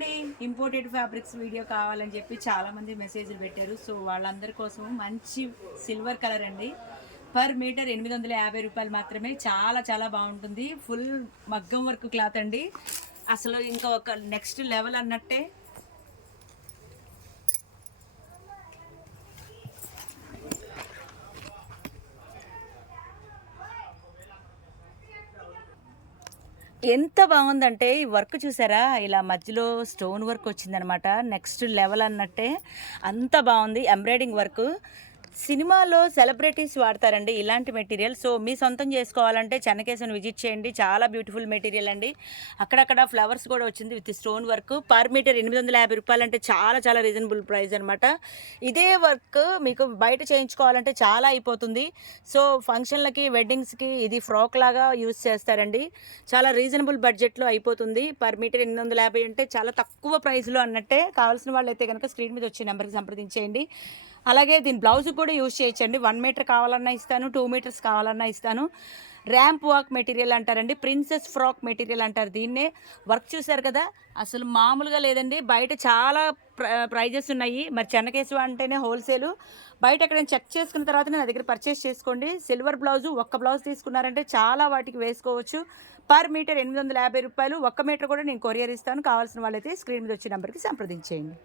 అండి. Imported fabrics video కావాలని చెప్పి చాలామంది మెసేజ్లు పెట్టారు. సో వాళ్ళందరి కోసం మంచి సిల్వర్ కలర్ అండి. పర్ మీటర్ రూ. 850 మాత్రమే. చాలా చాలా బాగుంటుంది. ఫుల్ మగ్గం వర్క్ క్లాత్ అండి. అసలు ఇంకా ఒక నెక్స్ట్ లెవెల్ అన్నట్టే. ఎంత బాగుందంటే ఈ వర్క్ చూసారా, ఇలా మధ్యలో స్టోన్ వర్క్ వచ్చిందనమాట. నెక్స్ట్ లెవెల్ అన్నట్టే, అంత బాగుంది ఎంబ్రాయిడింగ్ వర్క్. సినిమాలో సెలబ్రిటీస్ వాడతారండి ఇలాంటి మెటీరియల్. సో మీ సొంతం చేసుకోవాలంటే చెన్నకేశవన్ విజిట్ చేయండి. చాలా బ్యూటిఫుల్ మెటీరియల్ అండి. అక్కడక్కడ ఫ్లవర్స్ కూడా వచ్చింది with stone work. Per meter రూ. 850 అంటే చాలా చాలా రీజనబుల్ ప్రైస్ అనమాట. ఇదే వర్క్ మీకు బయట చేయించుకోవాలంటే చాలా అయిపోతుంది. సో ఫంక్షన్లకి, వెడ్డింగ్స్కి ఇది ఫ్రాక్ లాగా యూస్ చేస్తారండి. చాలా రీజనబుల్ బడ్జెట్లో అయిపోతుంది. పర్ మీటర్ 850 అంటే చాలా తక్కువ ప్రైస్లో అన్నట్టే. కావాల్సిన వాళ్ళు అయితే కనుక స్క్రీన్ మీద వచ్చే నెంబర్కి సంప్రదించేయండి. అలాగే దీని బ్లౌజ్ కూడా యూజ్ చేయొచ్చండి. 1 మీటర్ కావాలన్నా ఇస్తాను, 2 మీటర్స్ కావాలన్నా ఇస్తాను. ర్యాంప్ వాక్ మెటీరియల్ అంటారండి, ప్రిన్సెస్ ఫ్రాక్ మెటీరియల్ అంటారు దీన్నే. వర్క్ చూసారు కదా, అసలు మామూలుగా లేదండి. బయట చాలా ప్రైజెస్ ఉన్నాయి. మరి చెన్నకేశవ అంటేనే హోల్సేలు. బయట ఎక్కడైనా చెక్ చేసుకున్న తర్వాత నా దగ్గర పర్చేస్ చేసుకోండి. సిల్వర్ బ్లౌజు ఒక్క బ్లౌజ్ తీసుకున్నారంటే చాలా వాటికి వేసుకోవచ్చు. పర్ మీటర్ రూ. 850. 1 మీటర్ కూడా నేను కొరియర్ ఇస్తాను. కావాల్సిన వాళ్ళైతే స్క్రీన్ మీద వచ్చే నెంబర్కి సంప్రదించేయండి.